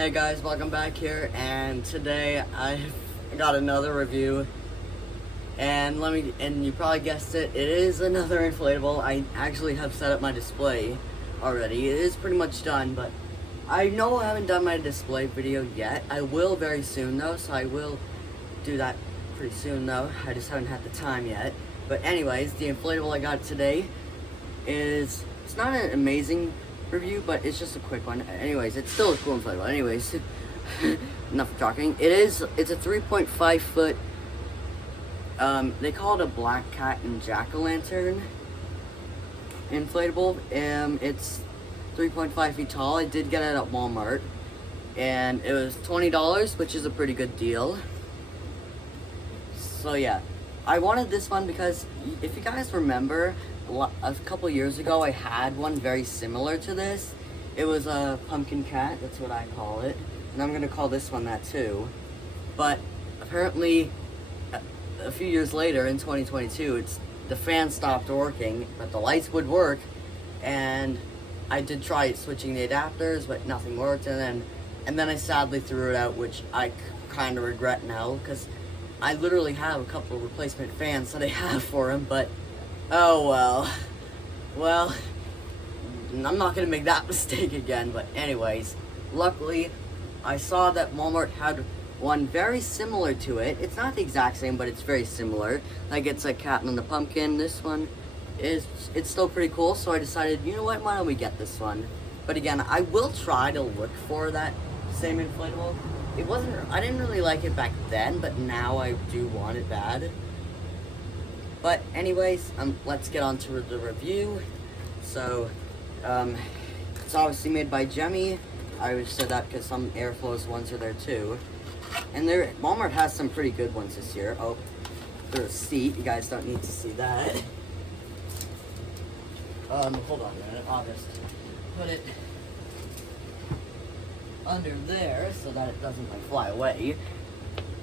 Hey guys, welcome back here, and today I got another review, and you probably guessed it, it is another inflatable. I actually have set up my display already. It is pretty much done, but I know I haven't done my display video yet. I will very soon though, so I will do that pretty soon though. I just haven't had the time yet. But anyways, the inflatable I got today it's not an amazing review, but it's just a quick one. Anyways, it's still a cool inflatable. Anyways, enough talking. It's a 3.5 foot, they call it a black cat and jack-o'-lantern inflatable. It's 3.5 feet tall. I did get it at Walmart, and it was $20, which is a pretty good deal. So yeah, I wanted this one because if you guys remember, a couple years ago I had one very similar to this. It was a pumpkin cat, that's what I call it, and I'm gonna call this one that too. But apparently a few years later in 2022, the fan stopped working, but the lights would work, and I did try switching the adapters, but nothing worked, and then I sadly threw it out, which I kind of regret now, because I literally have a couple of replacement fans that I have for him, but oh well, I'm not gonna make that mistake again. But anyways, luckily I saw that Walmart had one very similar to it. It's not the exact same, but it's very similar. Like, it's a cat and the pumpkin. This one it's still pretty cool, so I decided, you know what, why don't we get this one? But again, I will try to look for that same inflatable. I didn't really like it back then, but now I do want it bad. But anyways, let's get on to the review. So, it's obviously made by Jemmy. I always said that because some Airflows ones are there too. And Walmart has some pretty good ones this year. Oh, there's a seat. You guys don't need to see that. Hold on a minute. I'll just put it under there so that it doesn't like fly away.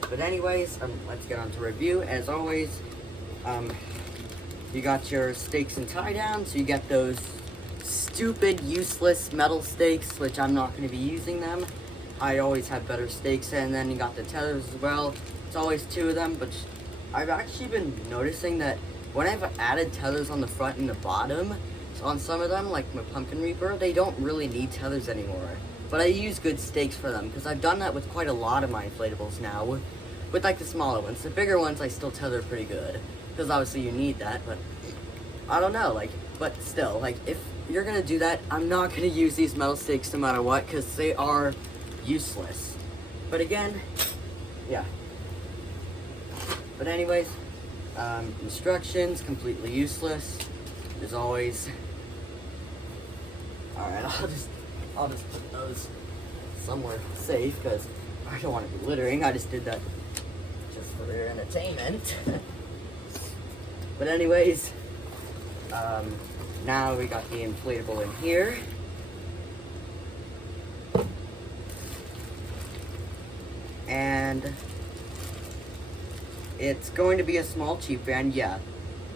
But anyways, let's get on to review. As always, you got your stakes and tie down, so you get those stupid, useless metal stakes, which I'm not going to be using them. I always have better stakes. And then you got the tethers as well. It's always two of them, but I've actually been noticing that when I've added tethers on the front and the bottom, so on some of them, like my Pumpkin Reaper, they don't really need tethers anymore. But I use good stakes for them, because I've done that with quite a lot of my inflatables now, with like the smaller ones. The bigger ones I still tether pretty good, because obviously you need that, but I don't know, but still, if you're gonna do that, I'm not gonna use these metal stakes no matter what, because they are useless. But again, yeah. But anyways, instructions, completely useless, as always. Alright, I'll just put those somewhere safe, because I don't want to be littering. I just did that just for their entertainment. But anyways, now we got the inflatable in here. And it's going to be a small cheap fan, yeah.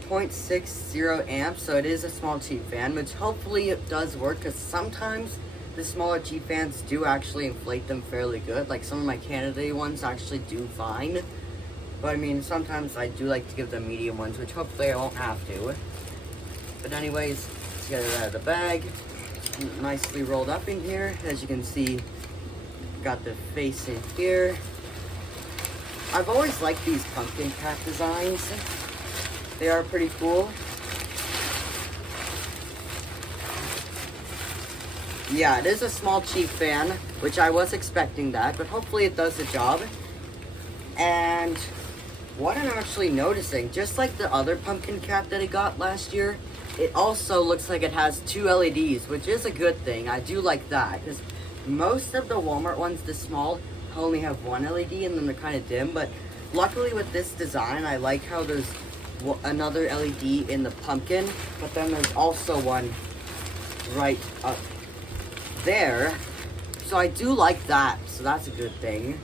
0.60 amps, so it is a small cheap fan, which hopefully it does work, because sometimes the smaller cheap fans do actually inflate them fairly good. Like, some of my Canada ones actually do fine. But I mean, sometimes I do like to give them medium ones, which hopefully I won't have to. But anyways, let's get it out of the bag. Nicely rolled up in here. As you can see, got the face in here. I've always liked these pumpkin cat designs. They are pretty cool. Yeah, it is a small cheap fan, which I was expecting that, but hopefully it does the job. And what I'm actually noticing, just like the other pumpkin cat that I got last year, it also looks like it has two LEDs, which is a good thing. I do like that, because most of the Walmart ones this small only have one LED, and then they're kind of dim. But luckily with this design, I like how there's another LED in the pumpkin, but then there's also one right up there. So I do like that, so that's a good thing.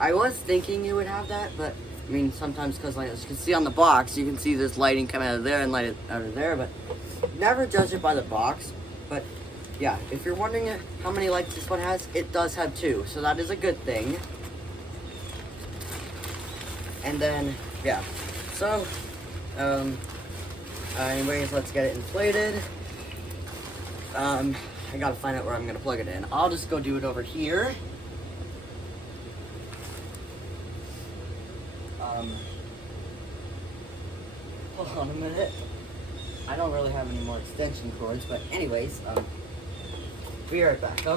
I was thinking you would have that, but I mean, sometimes, because like, as you can see on the box, you can see there's lighting coming out of there and light it out of there, but never judge it by the box. But yeah, if you're wondering how many lights this one has, it does have 2, so that is a good thing. And then, yeah, so, anyways, let's get it inflated. I gotta find out where I'm gonna plug it in. I'll just go do it over here. Hold on a minute. I don't really have any more extension cords, but anyways, be right back. I'll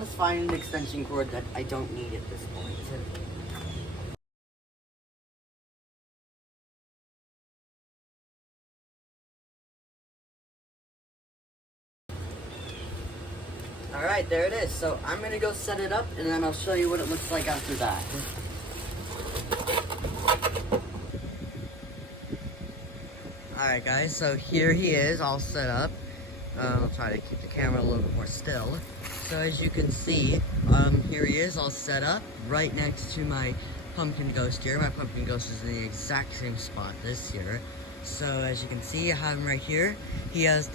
just find an extension cord that I don't need at this point. Alright, there it is. So I'm gonna go set it up and then I'll show you what it looks like after that. Alright guys, so here he is all set up. I'll try to keep the camera a little bit more still. So as you can see, here he is all set up right next to my pumpkin ghost here. My pumpkin ghost is in the exact same spot this year. So as you can see, I have him right here. He has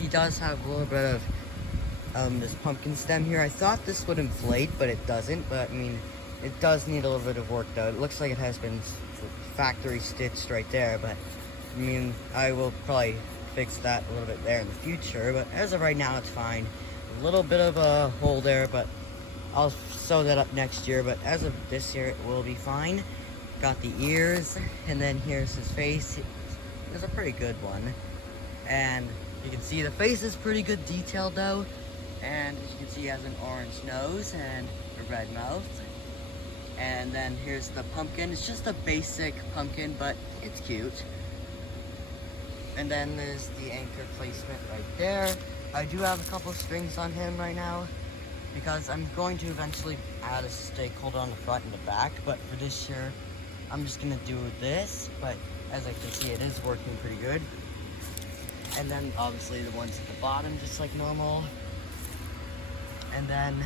he does have a little bit of this pumpkin stem here. I thought this would inflate, but it doesn't. But I mean, it does need a little bit of work though. It looks like it has been factory stitched right there, but I mean, I will probably fix that a little bit there in the future, but as of right now, it's fine. A little bit of a hole there, but I'll sew that up next year, but as of this year, it will be fine. Got the ears, and then here's his face. It's a pretty good one, and you can see the face is pretty good detailed though, and as you can see, he has an orange nose and a red mouth. And then here's the pumpkin. It's just a basic pumpkin, but it's cute. And then there's the anchor placement right there. I do have a couple of strings on him right now because I'm going to eventually add a stake holder on the front and the back, but for this year, I'm just gonna do this, but as I can see, it is working pretty good. And then obviously the ones at the bottom, just like normal. And then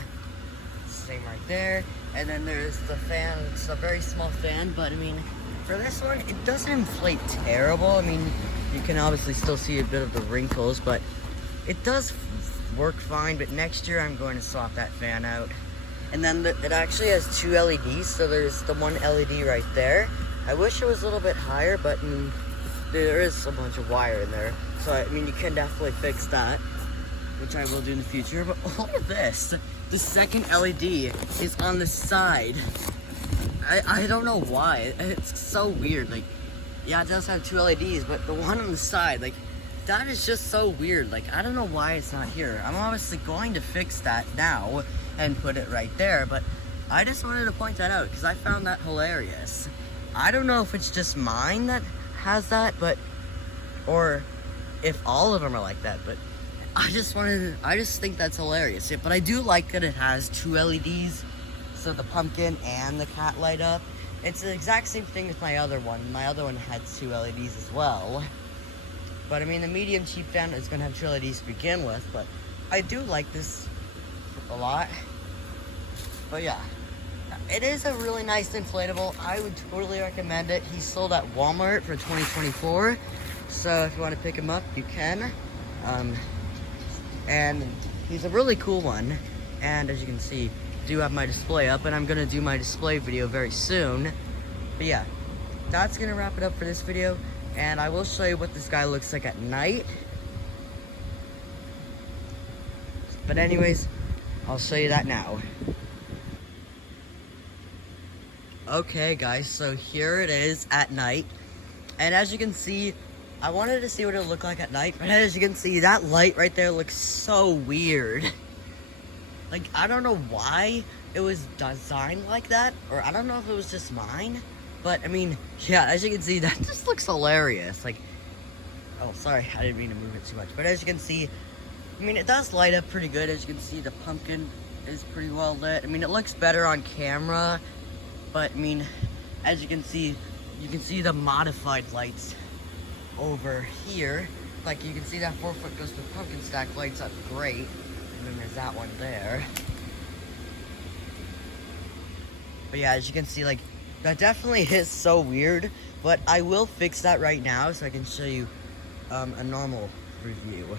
same right there. And then there's the fan. It's a very small fan, but I mean, for this one, it doesn't inflate terrible. I mean, you can obviously still see a bit of the wrinkles, but it does work fine. But next year I'm going to swap that fan out. And then it actually has 2 LEDs, so there's the 1 LED right there. I wish it was a little bit higher, but I mean, there is a bunch of wire in there. So I mean, you can definitely fix that, which I will do in the future. But look at this. The second LED is on the side. I don't know why. It's so weird. Like, yeah, it does have 2 LEDs, but the one on the side, like, that is just so weird. Like, I don't know why it's not here. I'm obviously going to fix that now and put it right there, but I just wanted to point that out because I found that hilarious. I don't know if it's just mine that has that, but, or if all of them are like that, but I just think that's hilarious. Yeah, but I do like that it has 2 LEDs, so the pumpkin and the cat light up. It's the exact same thing as my other one. My other one had 2 LEDs as well. But I mean, the medium cheap fan is going to have 2 LEDs to begin with, but I do like this a lot. But yeah, it is a really nice inflatable. I would totally recommend it. He's sold at Walmart for 2024, so if you want to pick him up, you can. And he's a really cool one. And as you can see, I do have my display up, and I'm gonna do my display video very soon. But yeah, that's gonna wrap it up for this video, and I will show you what this guy looks like at night. But anyways, I'll show you that now. Okay guys, so here it is at night, and as you can see, I wanted to see what it would look like at night, but as you can see, that light right there looks so weird. Like, I don't know why it was designed like that, or I don't know if it was just mine, but I mean, yeah, as you can see, that just looks hilarious. Like, oh, sorry, I didn't mean to move it too much, but as you can see, I mean, it does light up pretty good. As you can see, the pumpkin is pretty well lit. I mean, it looks better on camera, but I mean, as you can see the modified lights over here. Like, you can see that 4-foot ghost with pumpkin stack lights up great. And then there's that one there. But yeah, as you can see, like, that definitely is so weird. But I will fix that right now so I can show you a normal review.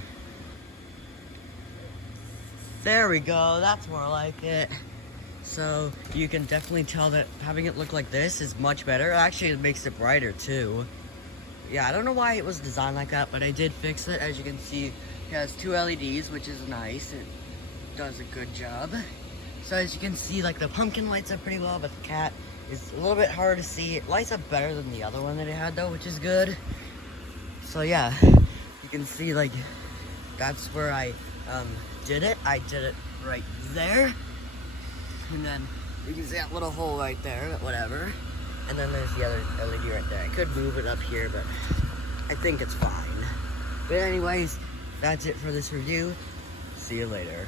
There we go, that's more like it. So you can definitely tell that having it look like this is much better. Actually, it makes it brighter too. Yeah, I don't know why it was designed like that, but I did fix it. As you can see, it has 2 LEDs, which is nice. It does a good job. So as you can see, like the pumpkin lights up pretty well, but the cat is a little bit harder to see. It lights up better than the other one that it had though, which is good. So yeah, you can see like that's where I did it. I did it right there. And then you can see that little hole right there, but whatever. And then there's the other LED right there. I could move it up here, but I think it's fine. But anyways, that's it for this review. See you later.